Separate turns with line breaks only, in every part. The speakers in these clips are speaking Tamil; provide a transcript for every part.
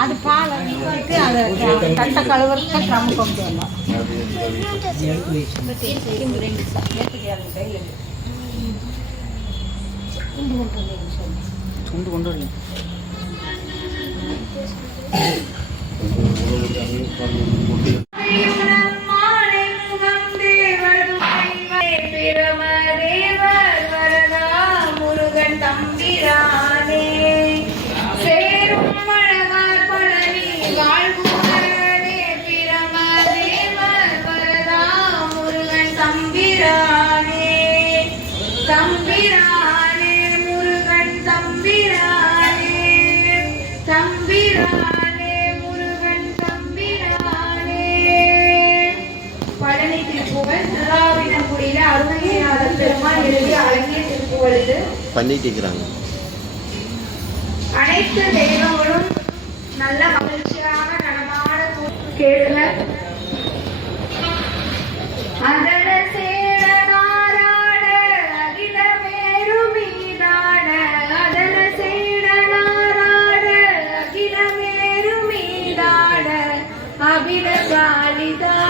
அது பாலை நீக்கி அதை கட்ட கழுவுறதுக்கு ட்ரம் கொண்டு
வந்தோம் கொண்டு வரீங்க
பண்ணிட்டு இருக்கிறாங்க அனைத்து தெய்வங்களும்
कालिदा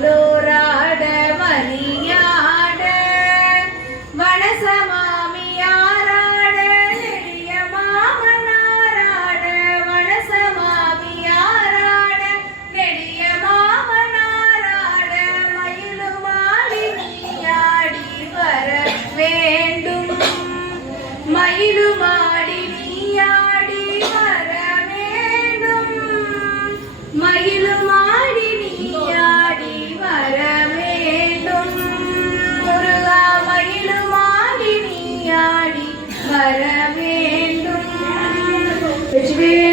know. Hiçbir